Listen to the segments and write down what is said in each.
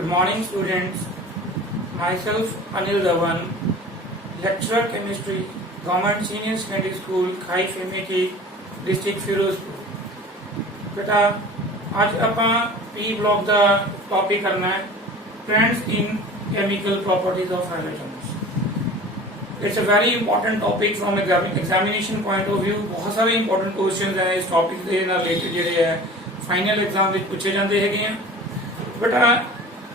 Good morning, students. Myself, Anil Dhawan, lecturer chemistry, Government Senior Secondary School, Khai Femeki, District Firozpur. बेटा आज ਆਪਾਂ P block ਦਾ topic करना है trends in chemical properties of hydrogens. It's a very important topic from examination point of view. बहुत सारे important question हैं इस topic ਦੇ ਨਾਲ ਰਿਲੇਟਡ ਜਿਹੜੇ ਹੈ फाइनल एग्जाम ਵਿੱਚ ਪੁੱਛੇ ਜਾਂਦੇ ਹੈਗੇ ਆ. बेटा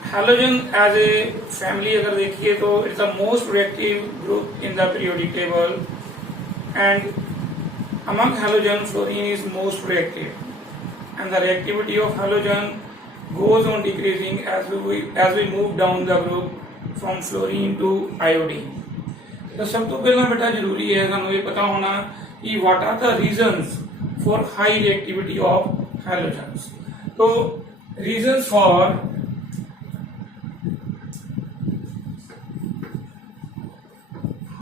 हैलोजन एज ए फैमिली अगर देखिए तो it's the most reactive group in the periodic table and among halogen fluorine is most reactive and the reactivity of halogen goes on decreasing as we move down the group from fluorine to iodine. तो सब तो पहला बेटा जरूरी है सानू ये पता होना कि what are the reasons for high reactivity of halogens. तो reasons for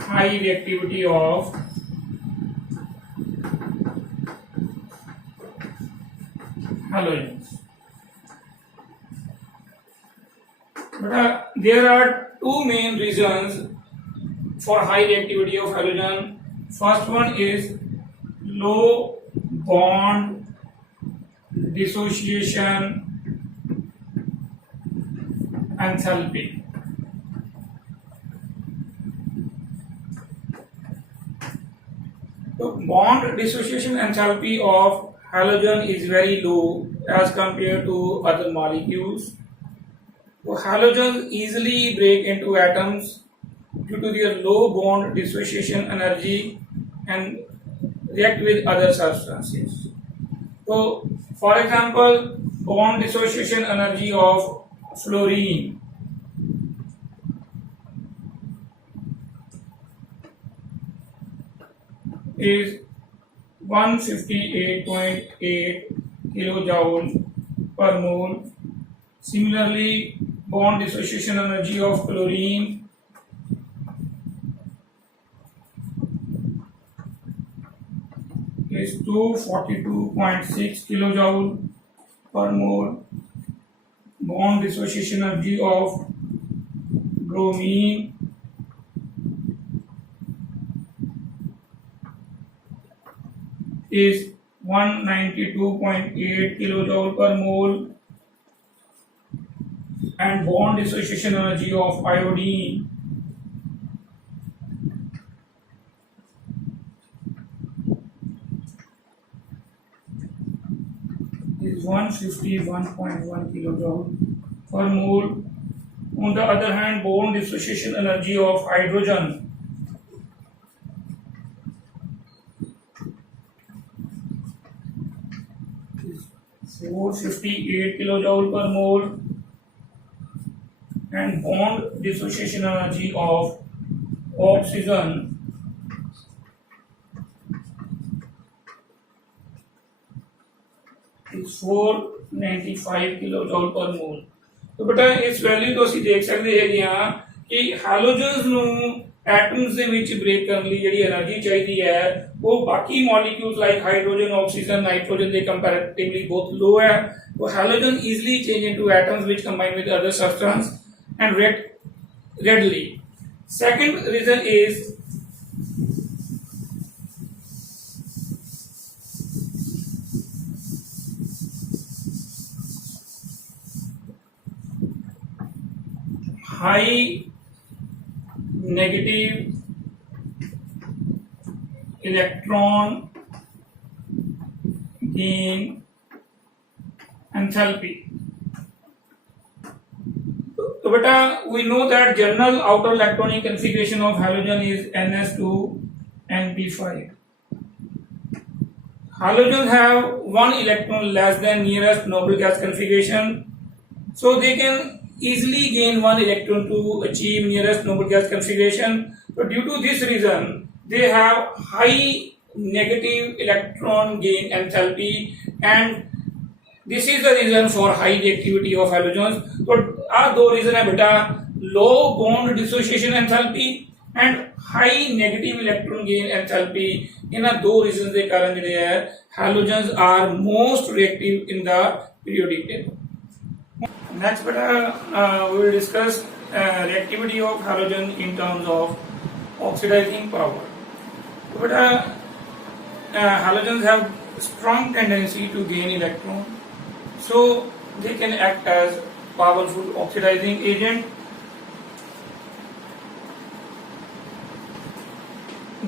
high reactivity of halogens. But there are two main reasons for high reactivity of halogen. First one is low bond dissociation enthalpy. So bond dissociation enthalpy of halogen is very low as compared to other molecules. So halogens easily break into atoms due to their low bond dissociation energy and react with other substances. So for example, bond dissociation energy of fluorine is 158.8 kilojoule per mole. Similarly, bond dissociation energy of chlorine is 242.6 kilojoule per mole. Bond dissociation energy of bromine is 192.8 kilojoule per mole, and bond dissociation energy of iodine is 151.1 kilojoule per mole. On the other hand, bond dissociation energy of hydrogen is 458 kilojoule per mole, and bond dissociation energy of oxygen is 495 kilojoule पर मोल. तो बेटा इस value तो ਅਸੀਂ ਦੇਖ ਸਕਦੇ ਹੈਗੇ ਆ ਕਿ ਹੈਲੋਜਨਸ ਨੂੰ ਐਟਮਸ ਦੇ ਵਿੱਚ ਬ੍ਰੇਕ ਕਰਨ ਲਈ ਜਿਹੜੀ એનર્ਜੀ ਚਾਹੀਦੀ ਹੈ ਉਹ ਬਾਕੀ molecules like hydrogen oxygen nitrogen ਦੇ ਕੰਪੈਰੀਟਿਵਲੀ ਬਹੁਤ ਲੋ ਹੈ. तो halogen easily change into atoms which combine with other substance and react readily. Second reason is high negative electron gain enthalpy. So beta we know that general outer electronic configuration of halogen is ns2 np5. Halogens have one electron less than nearest noble gas configuration, so they can easily gain one electron to achieve nearest noble gas configuration. So due to this reason, they have high negative electron gain enthalpy, and this is the reason for high reactivity of halogens. So दो reason है बेटा, low bond dissociation enthalpy and high negative electron gain enthalpy. इन दो reasons के कारण जो है halogens are most reactive in the periodic table. Next, we will discuss reactivity of halogen in terms of oxidizing power. Halogens have strong tendency to gain electron, so they can act as powerful oxidizing agent.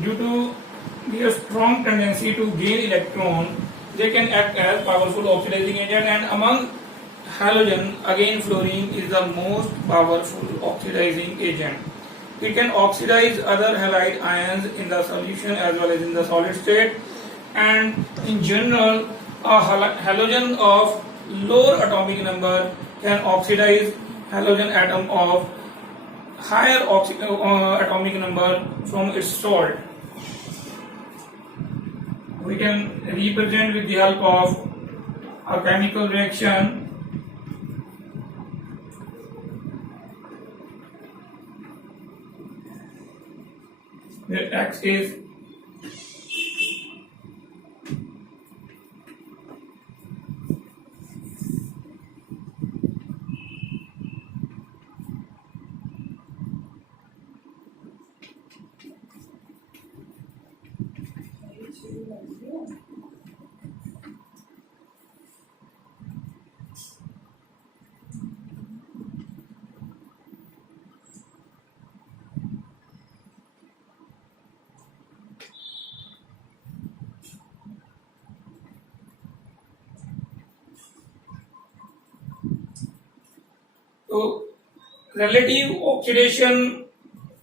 Due to their strong tendency to gain electron, they can act as powerful oxidizing agent, and among halogen, again fluorine is the most powerful oxidizing agent. It can oxidize other halide ions in the solution as well as in the solid state, and in general a halogen of lower atomic number can oxidize halogen atom of higher atomic number from its salt. We can represent with the help of a chemical reaction where X is so relative oxidation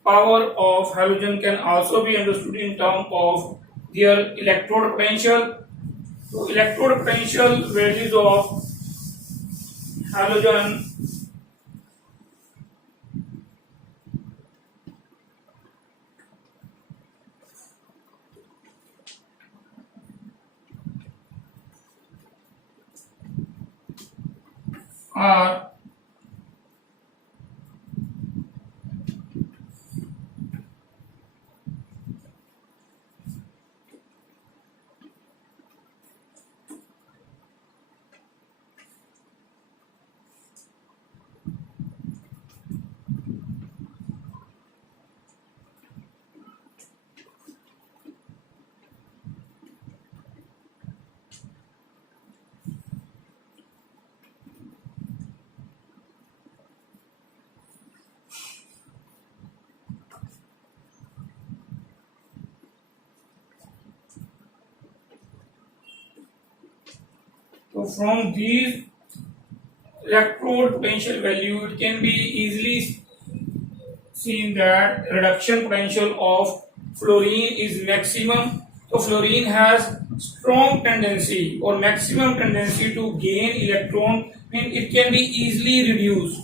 power of halogen can also be understood in terms of their electrode potential. So electrode potential values of halogen are so from these electrode potential value, it can be easily seen that reduction potential of fluorine is maximum. So fluorine has strong tendency or maximum tendency to gain electron, and it can be easily reduced.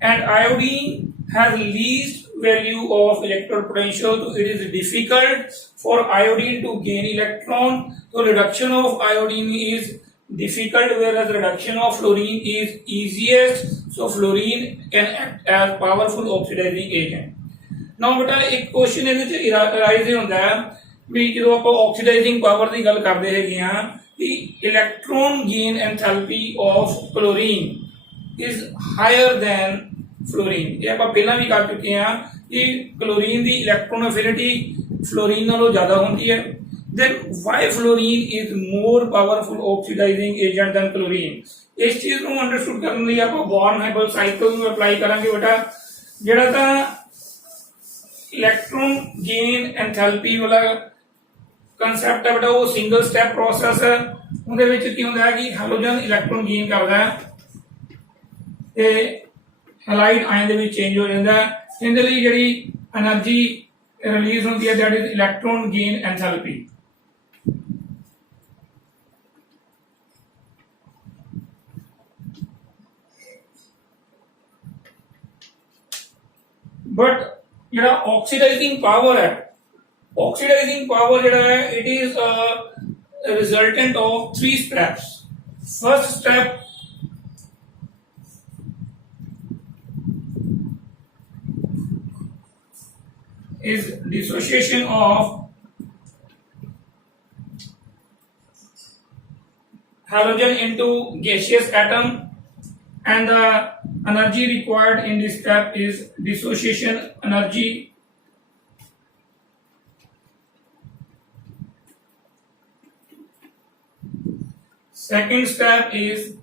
And iodine has least value of electrode potential, so it is difficult for iodine to gain electron. So reduction of iodine is difficult, whereas reduction of fluorine is easiest. So fluorine can act as powerful oxidizing agent. Now beta एक question ਇਹਦੇ ਚ arise ਹੁੰਦਾ ਹੈ ਵੀ ਜਦੋਂ ਆਪਾਂ oxidizing power ਦੀ ਗੱਲ ਕਰਦੇ ਹੈਗੇ ਆ ਕਿ electron gain enthalpy of chlorine is higher than fluorine. ਇਹ ਆਪਾਂ ਪਹਿਲਾਂ ਵੀ ਕਰ ਚੁੱਕੇ ਆ ਕਿ chlorine ਦੀ electron affinity fluorine ਨਾਲੋਂ ਜ਼ਿਆਦਾ ਹੁੰਦੀ ਹੈ. Then why fluorine is more powerful oxidizing agent than chlorine? ਇਸ ਚੀਜ਼ ਨੂੰ ਅੰਡਰਸਟੂਡ ਕਰਨ ਲਈ ਆਪਾਂ ਬੌਰਨ ਹਾਈਬਲ ਸਾਈਕਲ ਨੂੰ ਅਪਲਾਈ ਕਰਾਂਗੇ ਬੇਟਾ. ਜਿਹੜਾ ਤਾਂ ਇਲੈਕਟ੍ਰੋਨ ਗੇਨ ਐਂਥੈਲਪੀ ਵਾਲਾ ਕਨਸੈਪਟ ਹੈ ਬੇਟਾ, ਉਹ ਸਿੰਗਲ ਸਟੈਪ ਪ੍ਰੋਸੈਸ ਹੈ. ਉਹਦੇ ਵਿੱਚ ਕੀ ਹੁੰਦਾ ਹੈ ਕਿ ਹੈਲੋਜਨ ਇਲੈਕਟ੍ਰੋਨ ਗੇਨ ਕਰਦਾ ਹੈ ਤੇ ਹੈਲਾਈਡ ਆਇਨ ਦੇ ਵਿੱਚ ਚੇਂਜ ਹੋ ਜਾਂਦਾ ਹੈ. ਇਹਦੇ ਲਈ ਜਿਹੜੀ એનર્ਜੀ ਰਿਲੀਜ਼ ਹੁੰਦੀ ਹੈ, that is electron gain enthalpy. But ਜਿਹੜਾ oxidizing power है, oxidizing power ਜਿਹੜਾ है, it is a resultant of three steps. First step is dissociation of halogen into gaseous atom. and the energy required in this step is dissociation energy. Second step is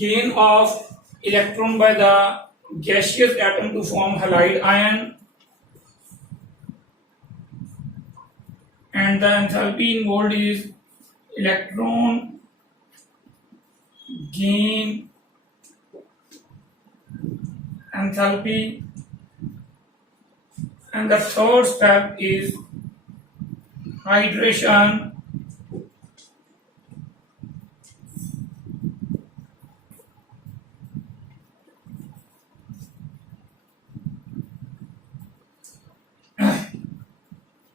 gain of electron by the gaseous atom to form halide ion, and the enthalpy involved is electron gain, enthalpy, and the third step is hydration,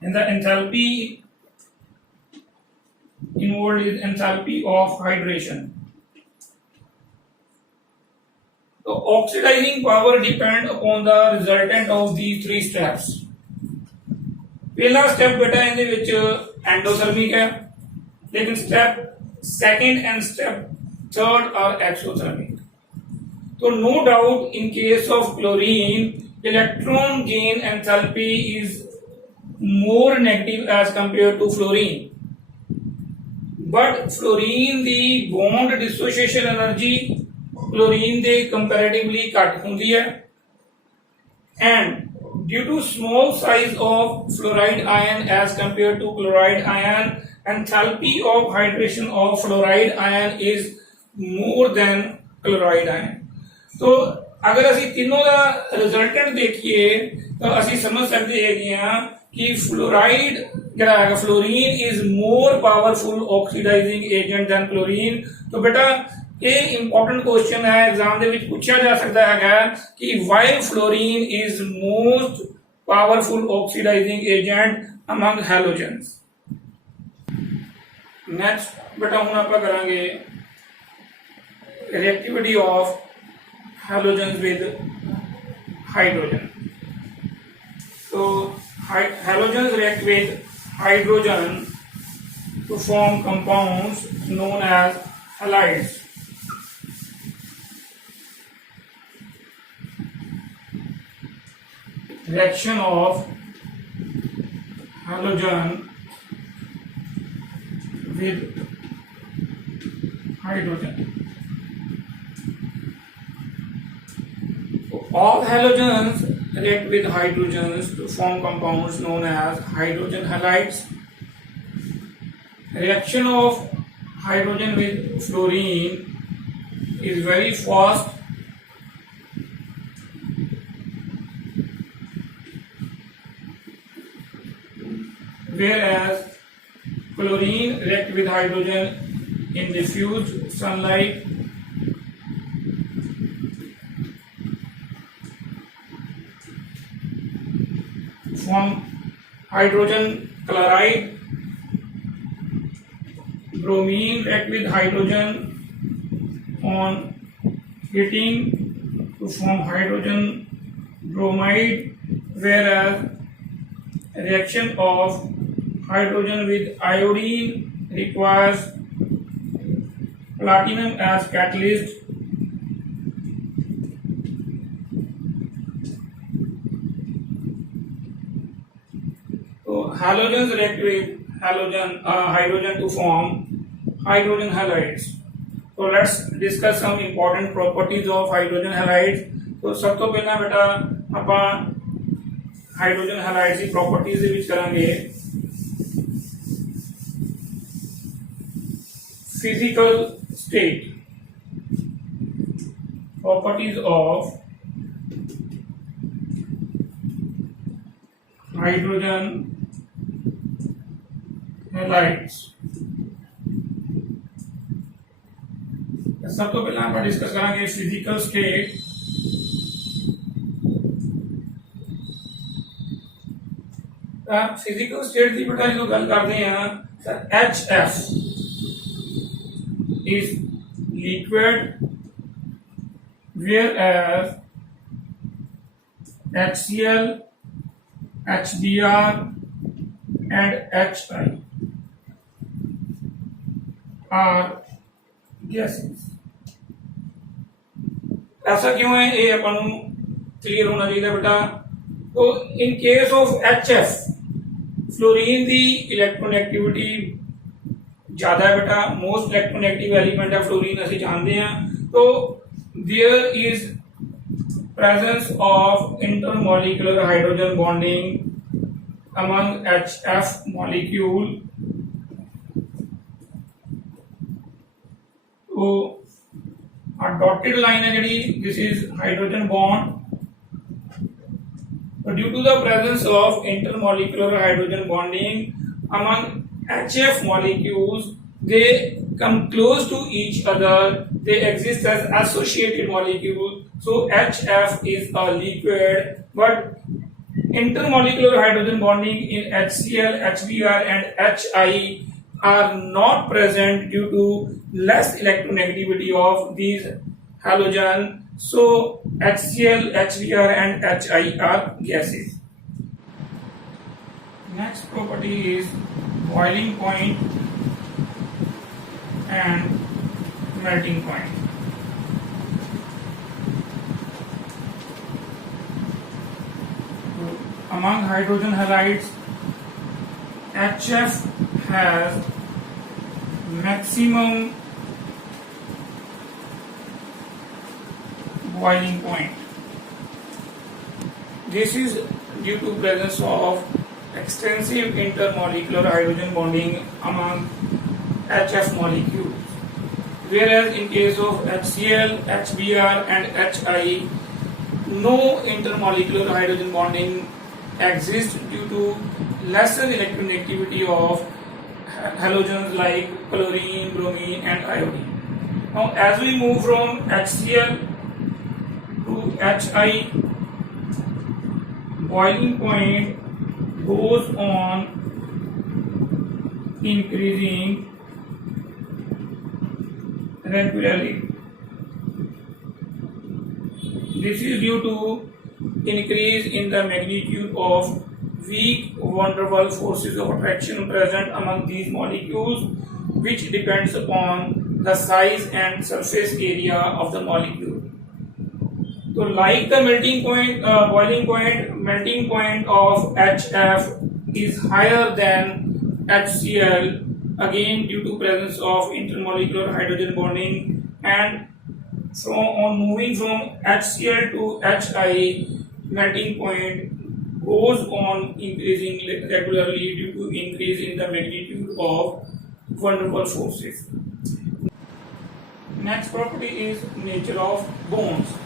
and the enthalpy involved is enthalpy of hydration. So oxidizing power depend upon the resultant of these three steps. पहला step बेटा इनके which endothermic है, लेकिन step second and step third are exothermic. तो no doubt in case of chlorine electron gain enthalpy is more negative as compared to fluorine, but fluorine the bond dissociation energy chlorine ਦੇ comparatively ਘੱਟ ਹੁੰਦੀ ਹੈ, and due to small size of fluoride ion as compared to chloride ion, enthalpy of hydration of fluoride ion is more than chloride ion. तो अगर ਅਸੀਂ तीनों ਦਾ resultant देखिए तो ਅਸੀਂ समझ सकते हैं कि फ्लोराइड ਜਿਹੜਾ ਹੈਗਾ fluorine is more powerful oxidising agent than chlorine. तो बेटा ਇਹ इंपॉर्टेंट क्वेश्चन है, एग्जाम ਦੇ ਵਿੱਚ ਪੁੱਛਿਆ ਜਾ ਸਕਦਾ ਹੈਗਾ कि why fluorine is most powerful oxidizing agent among halogens. Next बेटा ਹੁਣ ਆਪਾਂ ਕਰਾਂਗੇ reactivity of halogens with hydrogen. So halogens react with hydrogen to form compounds known as halides. Reaction of halogen with hydrogen. All halogens react with hydrogens to form compounds known as hydrogen halides. Reaction of hydrogen with fluorine is very fast, whereas chlorine react with hydrogen in diffused sunlight. Form hydrogen chloride. Bromine react with hydrogen on heating to form hydrogen bromide, whereas reaction of hydrogen with iodine requires platinum as catalyst. So halogens react with hydrogen to form hydrogen halides. So let's discuss some important properties of hydrogen halides. तो सब तो पहला बेटा ਆਪਾਂ hydrogen halides की properties ਦੇ ਵਿੱਚ ਕਰਾਂਗੇ physical state. Properties of hydrogen halides. सब तो पहले आप डिस्कस करेंगे फिजिकल स्टेट. फिजिकल स्टेट की बेटा जो गल करते हैं HF is liquid, whereas HCl, HBr and HI are gases. ऐसा क्यों है ये अपन क्लियर होना चाहिए बेटा। तो in case of HF fluorine the electronegativity ज्यादा है बेटा, मोस्ट इलेक्ट्रोनेगेटिव एलिमेंट है फ्लोरीन असं जानते हैं। तो there is presence of intermolecular hydrogen bonding among HF molecule. तो डॉटेड लाइन है जी, this is hydrogen bond. Due to the presence of intermolecular hydrogen bonding among HF molecules, they come close to each other. They exist as associated molecules. So HF is a liquid, but intermolecular hydrogen bonding in HCl, HBr, and HI are not present due to less electronegativity of these halogen. So HCl, HBr and HI are gases. Next property is boiling point and melting point. Among hydrogen halides, HF has maximum boiling point. This is due to presence of extensive intermolecular hydrogen bonding among HF molecules, whereas in case of HCl, HBr and HI, no intermolecular hydrogen bonding exists due to lesser electronegativity of halogens like chlorine, bromine and iodine. Now as we move from HCl to HI, boiling point goes on increasing regularly. This is due to increase in the magnitude of weak van der Waals forces of attraction present among these molecules, which depends upon the size and surface area of the molecule. So like the melting point, boiling point, melting point of HF is higher than HCl, again due to presence of intermolecular hydrogen bonding, and on moving from HCl to HI, melting point goes on increasing regularly due to increase in the magnitude of van der Waals forces. Next property is nature of bonds.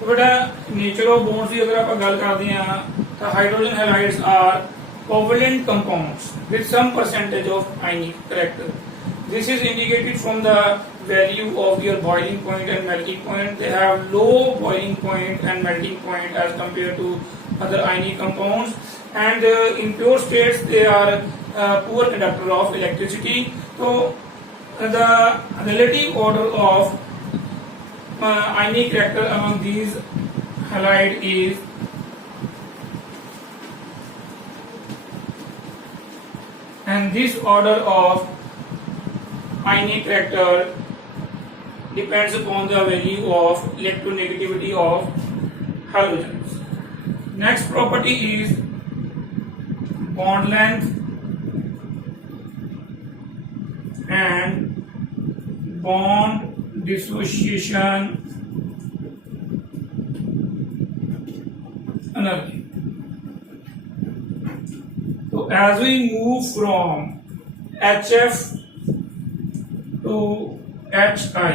तो बेटा nature of bonds की अगर आप गल करते हैं तो hydrogen halides are covalent compounds with some percentage of ionic character. This is indicated from the value of their boiling point and melting point. They have low boiling point and melting point as compared to other ionic compounds, and in pure states they are poor conductor of electricity. So the relative order of ionic character among these halide is and this order of ionic character depends upon the value of electronegativity of halogens. Next property is bond length and bond dissociation energy. So as we move from HF to HI,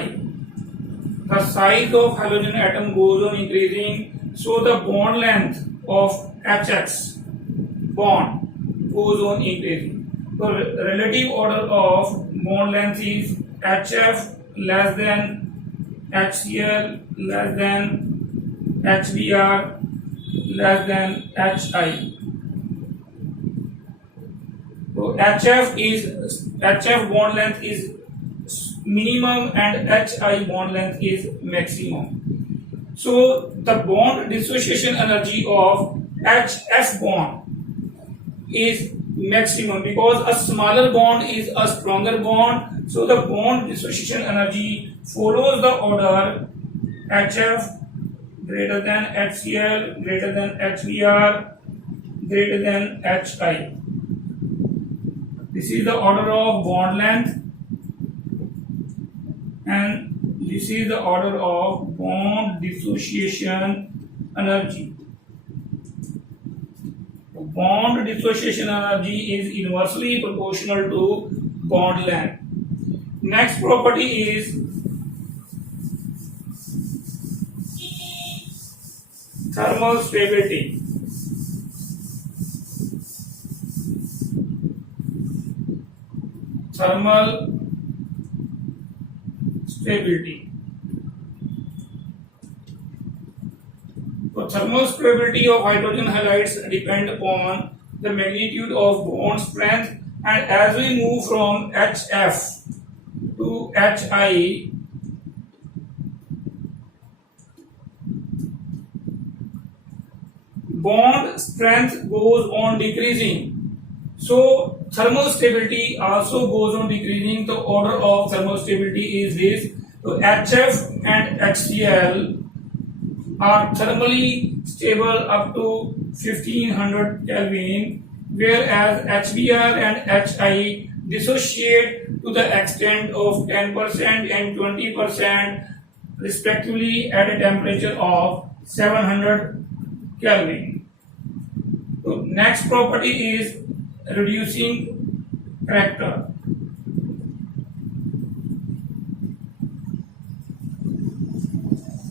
the size of halogen atom goes on increasing, so the bond length of HX bond goes on increasing. So relative order of bond length is HF less than HCl less than HBr less than HI. So HF bond length is minimum and HI bond length is maximum. So the bond dissociation energy of HF bond is maximum, because a smaller bond is a stronger bond. So the bond dissociation energy follows the order HF greater than HCl greater than HBr greater than HI. This is the order of bond length, and this is the order of bond dissociation energy. Bond dissociation energy is inversely proportional to bond length. Next property is thermal stability. Thermal stability. So thermal stability of hydrogen halides depend upon the magnitude of bond strength, and as we move from HF to HI, bond strength goes on decreasing. So thermal stability also goes on decreasing. The order of thermal stability is this. So HF and HCl are thermally stable up to 1500 Kelvin, whereas HBr and HI dissociate to the extent of 10% and 20% respectively at a temperature of 700 Kelvin. So next property is reducing character.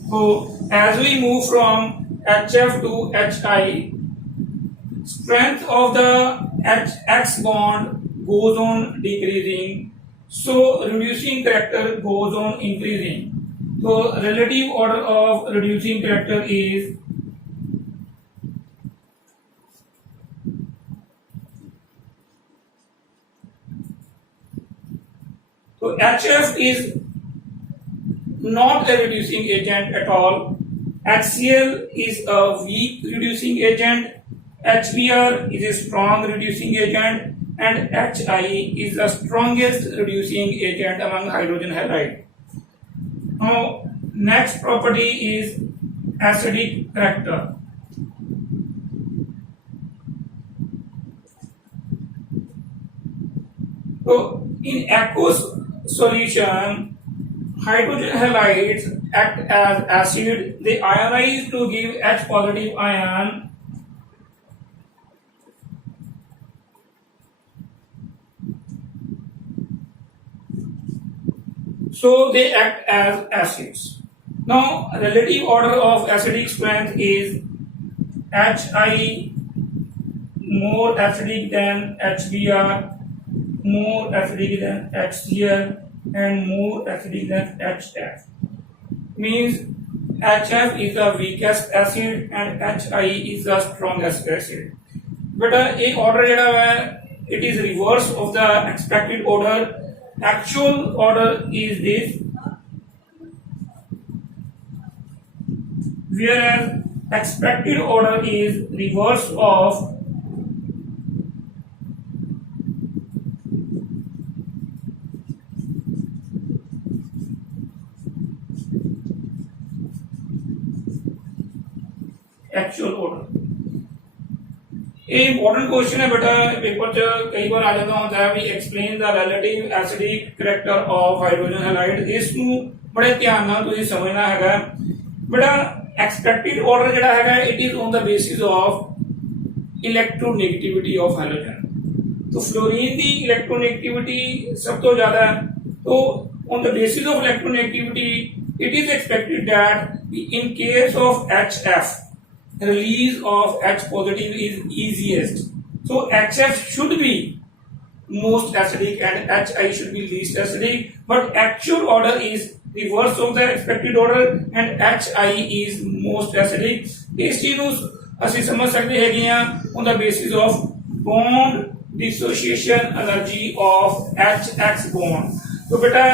So as we move from HF to HI, strength of the X bond goes on decreasing, so reducing character goes on increasing. So relative order of reducing character is so HF is not a reducing agent at all. HCl is a weak reducing agent, HBr is a strong reducing agent, and HI is the strongest reducing agent among hydrogen halide. Now, next property is acidic character. So, in aqueous solution, hydrogen halides act as acid. They ionize to give H positive ion. So they act as acids. Now, relative order of acidic strength is HI more acidic than HBr, more acidic than HCl, and more acidic than HF. Means HF is the weakest acid and HI is the strongest acid. But a order it is reverse of the expected order. Actual order is this, whereas expected order is reverse of actual order. एक important question है बेटा, paper च कई बार आ जाता होता है भी explain the relative acidic character of hydrogen halide. इस ਨੂੰ बड़े ध्यान ਨਾਲ ਤੁਸੀਂ ਸਮਝਣਾ ਹੈਗਾ बेटा। एक्सपेक्टेड ऑर्डर ਜਿਹੜਾ ਹੈਗਾ it is on the basis of electronegativity of hydrogen. तो फ्लोरीन की इलेक्ट्रोनेगेटिविटी सब तो ज्यादा है, तो on the basis of electronegativity it is expected that in case of HF release of H positive is easiest. So HF should be most acidic and HI should be least acidic, but actual order is reverse of the expected order and HI is most acidic. इस चीज ਨੂੰ ਅਸੀਂ ਸਮਝ ਸਕਦੇ ਹੈਗੇ ਆ on the basis of bond dissociation energy of HX bond। तो बेटा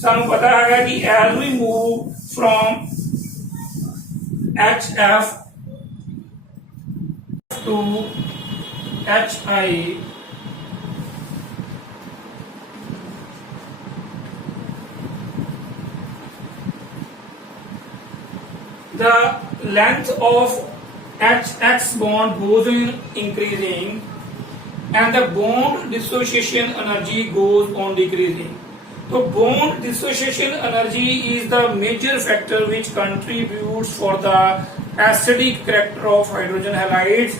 ਸਾਨੂੰ ਪਤਾ ਹੈਗਾ ਕਿ as we move from HF to HI, the length of HX bond goes in increasing and the bond dissociation energy goes on decreasing. So bond dissociation energy is the major factor which contributes for the acidic character of hydrogen halides.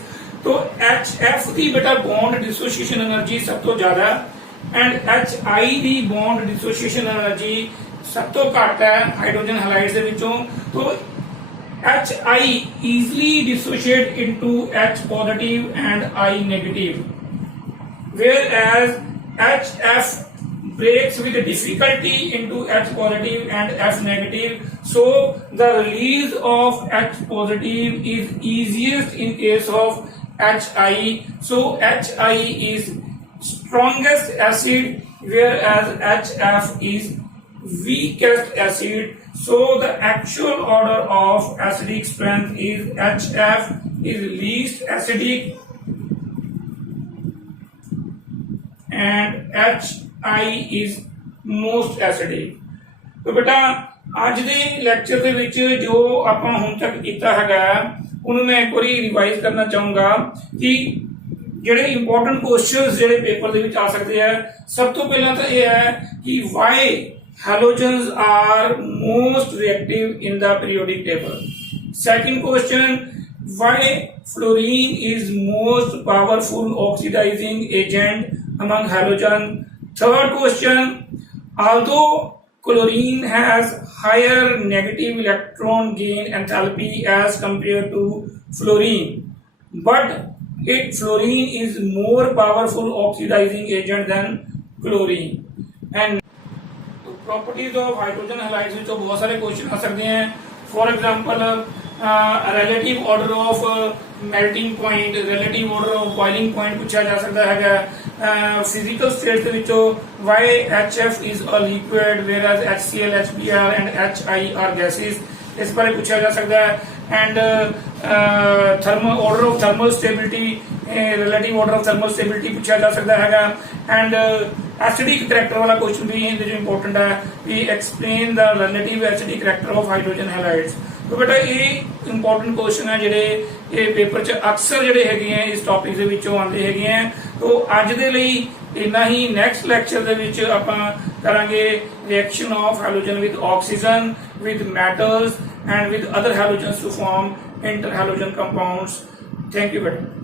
तो HF ਦੀ बेटा bond dissociation energy सब तो ज्यादा and HI the bond dissociation energy सब तो घੱਟ है hydrogen halides ਦੇ ਵਿੱਚੋਂ. तो HI easily dissociate into H positive and I negative, whereas HF breaks with difficulty into H positive and F negative. So the release of H positive is easiest in case of HI. So HI is strongest acid, whereas HF is weakest acid. So the actual order of acidic strength is HF is least acidic and HI is most acidic. तो बेटा ਅੱਜ ਦੇ lecture ਦੇ ਵਿੱਚ ਜੋ ਆਪਾਂ ਹੁਣ ਤੱਕ ਕੀਤਾ ਹੈਗਾ ਉਹਨੂੰ ਮੈਂ ਇੱਕ ਵਾਰੀ ਰਿਵਾਈਜ਼ ਕਰਨਾ ਚਾਹੂੰਗਾ ਕਿ ਜਿਹੜੇ ਇੰਪੋਰਟੈਂਟ ਕੁਐਸਚਨਸ ਜਿਹੜੇ ਪੇਪਰ ਦੇ ਵਿੱਚ ਆ ਸਕਦੇ ਆ. ਸਭ ਤੋਂ ਪਹਿਲਾਂ ਤਾਂ ਇਹ ਹੈ ਕਿ Y halogens are most reactive in the periodic table. Second question, why fluorine is most powerful oxidizing agent among halogen. Third question, although chlorine has higher negative electron gain enthalpy as compared to fluorine, but fluorine is more powerful oxidizing agent than chlorine. And properties of hydrogen halides में तो बहुत सारे question आ सकते हैं. For example relative order of melting point, relative order of boiling point पूछा जा सकता है. फिजिकल स्टेट्स ਦੇ ਵਿੱਚੋਂ why HF is a liquid whereas HCl, HBr and HI are gases, इस बारे पूछा जा सकता है. And thermal order of thermal stability, relative order of thermal stability पूछा जा सकता है. एंड एसिडिक करैक्टर वाला क्वेश्चन भी जो इंपॉर्टेंट है कि explain the relative acidic character of hydrogen halides. तो बेटा ये इंपॉर्टेंट क्वेश्चन है ਜਿਹੜੇ ਇਹ ਪੇਪਰ 'ਚ ਅਕਸਰ ਜਿਹੜੇ ਹੈਗੇ ਆ ਇਸ ਟੌਪਿਕ ਦੇ ਵਿੱਚੋਂ ਆਉਂਦੇ ਹੈਗੇ ਆ. तो ਅੱਜ ਦੇ ਲਈ ਇੰਨਾ ਹੀ. ਨੈਕਸਟ ਲੈਕਚਰ ਦੇ ਵਿੱਚ ਆਪਾਂ ਕਰਾਂਗੇ reaction of halogen with oxygen, with metals and with other halogens to form inter halogen compounds. Thank you, beta.